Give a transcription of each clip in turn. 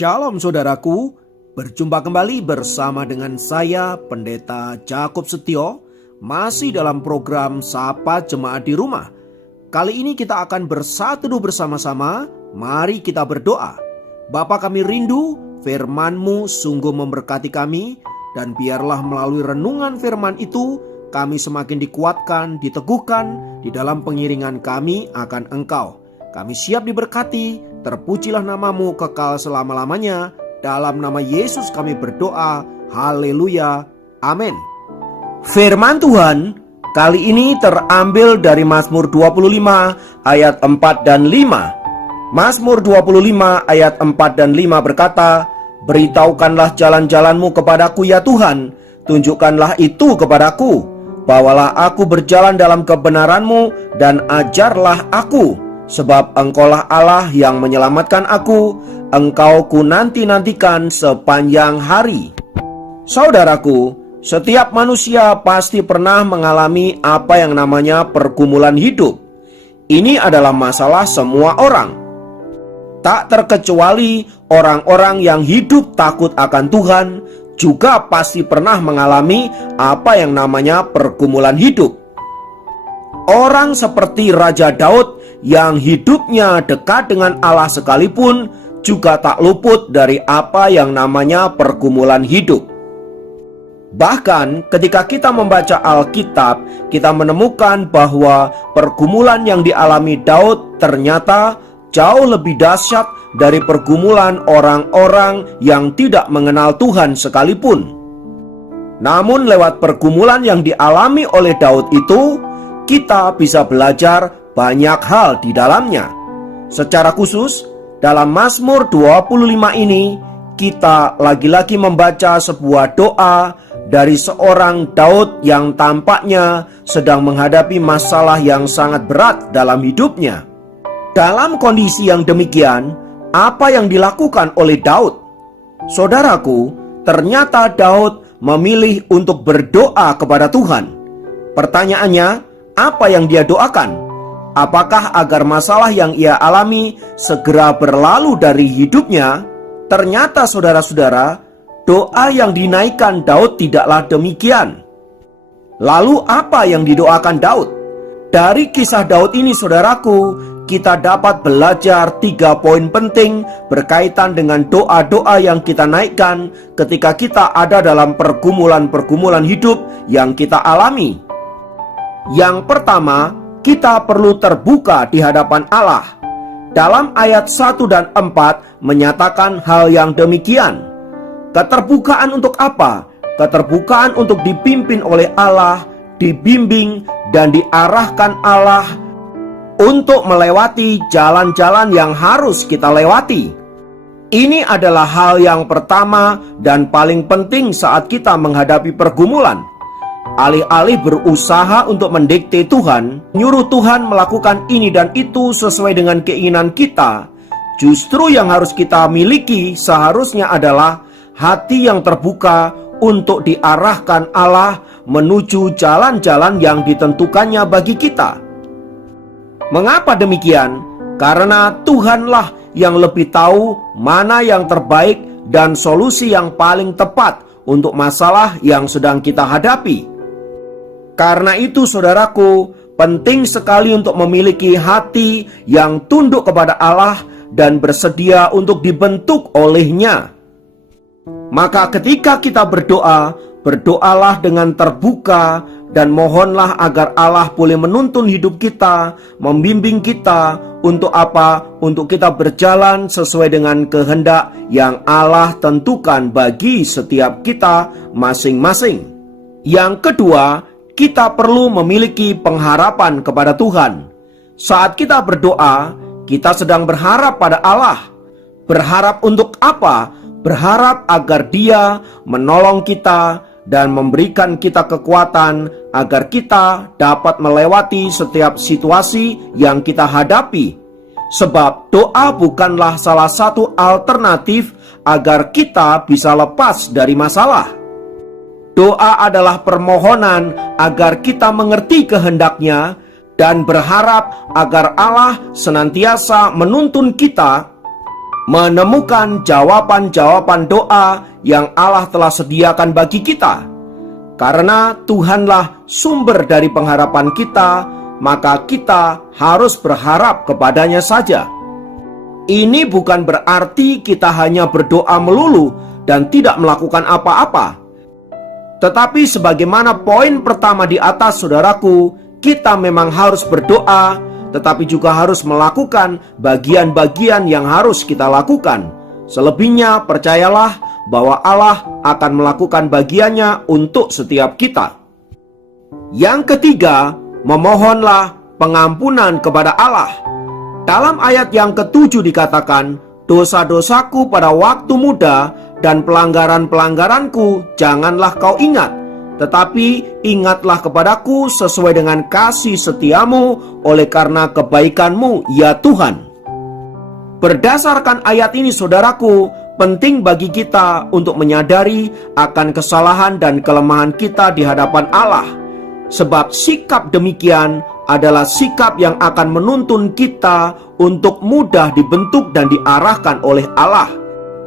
Shalom saudaraku, berjumpa kembali bersama dengan saya Pendeta Jakob Setio, masih dalam program Sapa Jemaat di Rumah. Kali ini kita akan bersatu bersama-sama, mari kita berdoa. Bapa kami rindu, firman-Mu sungguh memberkati kami, dan biarlah melalui renungan firman itu, kami semakin dikuatkan, diteguhkan di dalam pengiringan kami akan Engkau. Kami siap diberkati. Terpujilah namamu kekal selama-lamanya. Dalam nama Yesus kami berdoa. Haleluya. Amin. Firman Tuhan kali ini terambil dari Mazmur 25 ayat 4 dan 5. Mazmur 25 ayat 4 dan 5 berkata, "Beritahukanlah jalan-jalanmu kepadaku ya Tuhan, tunjukkanlah itu kepadaku. Bawalah aku berjalan dalam kebenaran-Mu dan ajarlah aku. Sebab Engkaulah Allah yang menyelamatkan aku, Engkau ku nanti-nantikan sepanjang hari." Saudaraku, setiap manusia pasti pernah mengalami apa yang namanya pergumulan hidup. Ini adalah masalah semua orang. Tak terkecuali orang-orang yang hidup takut akan Tuhan juga pasti pernah mengalami apa yang namanya pergumulan hidup. Orang seperti Raja Daud yang hidupnya dekat dengan Allah sekalipun juga tak luput dari apa yang namanya pergumulan hidup. Bahkan ketika kita membaca Alkitab, kita menemukan bahwa pergumulan yang dialami Daud ternyata jauh lebih dahsyat dari pergumulan orang-orang yang tidak mengenal Tuhan sekalipun. Namun lewat pergumulan yang dialami oleh Daud itu, kita bisa belajar banyak hal di dalamnya. Secara khusus, dalam Mazmur 25 ini, kita lagi-lagi membaca sebuah doa dari seorang Daud yang tampaknya sedang menghadapi masalah yang sangat berat dalam hidupnya. Dalam kondisi yang demikian, apa yang dilakukan oleh Daud? Saudaraku, ternyata Daud memilih untuk berdoa kepada Tuhan. Pertanyaannya, apa yang dia doakan? Apakah agar masalah yang ia alami segera berlalu dari hidupnya? Ternyata saudara-saudara, doa yang dinaikkan Daud tidaklah demikian. Lalu apa yang didoakan Daud? Dari kisah Daud ini saudaraku, kita dapat belajar 3 poin penting berkaitan dengan doa-doa yang kita naikkan ketika kita ada dalam pergumulan-pergumulan hidup yang kita alami. Yang pertama, kita perlu terbuka di hadapan Allah. Dalam ayat 1 dan 4 menyatakan hal yang demikian. Keterbukaan untuk apa? Keterbukaan untuk dipimpin oleh Allah, dibimbing dan diarahkan Allah untuk melewati jalan-jalan yang harus kita lewati. Ini adalah hal yang pertama dan paling penting saat kita menghadapi pergumulan. Alih-alih berusaha untuk mendikte Tuhan, nyuruh Tuhan melakukan ini dan itu sesuai dengan keinginan kita, justru yang harus kita miliki seharusnya adalah hati yang terbuka untuk diarahkan Allah menuju jalan-jalan yang ditentukannya bagi kita. Mengapa demikian? Karena Tuhanlah yang lebih tahu mana yang terbaik dan solusi yang paling tepat untuk masalah yang sedang kita hadapi. Karena itu saudaraku, penting sekali untuk memiliki hati yang tunduk kepada Allah dan bersedia untuk dibentuk oleh-Nya. Maka ketika kita berdoa, berdoalah dengan terbuka dan mohonlah agar Allah boleh menuntun hidup kita, membimbing kita untuk apa? Untuk kita berjalan sesuai dengan kehendak yang Allah tentukan bagi setiap kita masing-masing. Yang kedua, kita perlu memiliki pengharapan kepada Tuhan. Saat kita berdoa, kita sedang berharap pada Allah. Berharap untuk apa? Berharap agar Dia menolong kita dan memberikan kita kekuatan agar kita dapat melewati setiap situasi yang kita hadapi. Sebab doa bukanlah salah satu alternatif agar kita bisa lepas dari masalah. Doa adalah permohonan agar kita mengerti kehendak-Nya dan berharap agar Allah senantiasa menuntun kita menemukan jawaban-jawaban doa yang Allah telah sediakan bagi kita. Karena Tuhanlah sumber dari pengharapan kita, maka kita harus berharap kepadanya saja. Ini bukan berarti kita hanya berdoa melulu dan tidak melakukan apa-apa. Tetapi sebagaimana poin pertama di atas, saudaraku, kita memang harus berdoa, tetapi juga harus melakukan bagian-bagian yang harus kita lakukan. Selebihnya percayalah bahwa Allah akan melakukan bagiannya untuk setiap kita. Yang ketiga, memohonlah pengampunan kepada Allah. Dalam ayat yang ke-7 dikatakan, dosa-dosaku pada waktu muda dan pelanggaran-pelanggaranku janganlah kau ingat, tetapi ingatlah kepadaku sesuai dengan kasih setiamu oleh karena kebaikanmu, ya Tuhan. Berdasarkan ayat ini, saudaraku, penting bagi kita untuk menyadari akan kesalahan dan kelemahan kita di hadapan Allah. Sebab sikap demikian adalah sikap yang akan menuntun kita untuk mudah dibentuk dan diarahkan oleh Allah.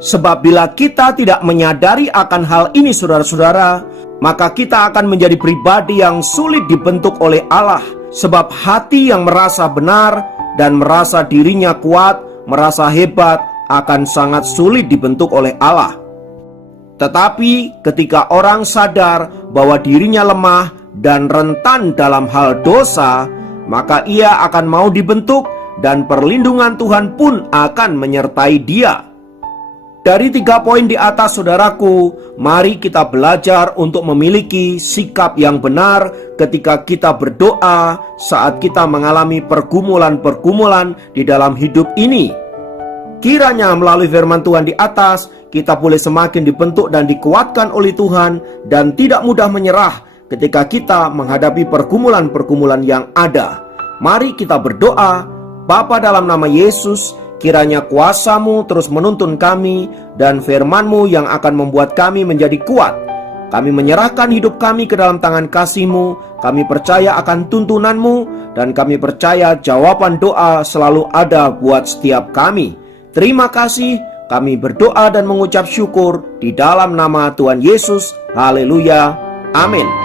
Sebab bila kita tidak menyadari akan hal ini, saudara-saudara, maka kita akan menjadi pribadi yang sulit dibentuk oleh Allah. Sebab hati yang merasa benar dan merasa dirinya kuat, merasa hebat, akan sangat sulit dibentuk oleh Allah. Tetapi ketika orang sadar bahwa dirinya lemah dan rentan dalam hal dosa, maka ia akan mau dibentuk dan perlindungan Tuhan pun akan menyertai dia. Dari 3 poin di atas, saudaraku, mari kita belajar untuk memiliki sikap yang benar ketika kita berdoa saat kita mengalami pergumulan-pergumulan di dalam hidup ini. Kiranya melalui firman Tuhan di atas, kita boleh semakin dibentuk dan dikuatkan oleh Tuhan dan tidak mudah menyerah ketika kita menghadapi pergumulan-pergumulan yang ada. Mari kita berdoa. Bapa, dalam nama Yesus, kiranya kuasa-Mu terus menuntun kami dan firman-Mu yang akan membuat kami menjadi kuat. Kami menyerahkan hidup kami ke dalam tangan kasih-Mu. Kami percaya akan tuntunan-Mu dan kami percaya jawaban doa selalu ada buat setiap kami. Terima kasih, kami berdoa dan mengucap syukur di dalam nama Tuhan Yesus. Haleluya. Amin.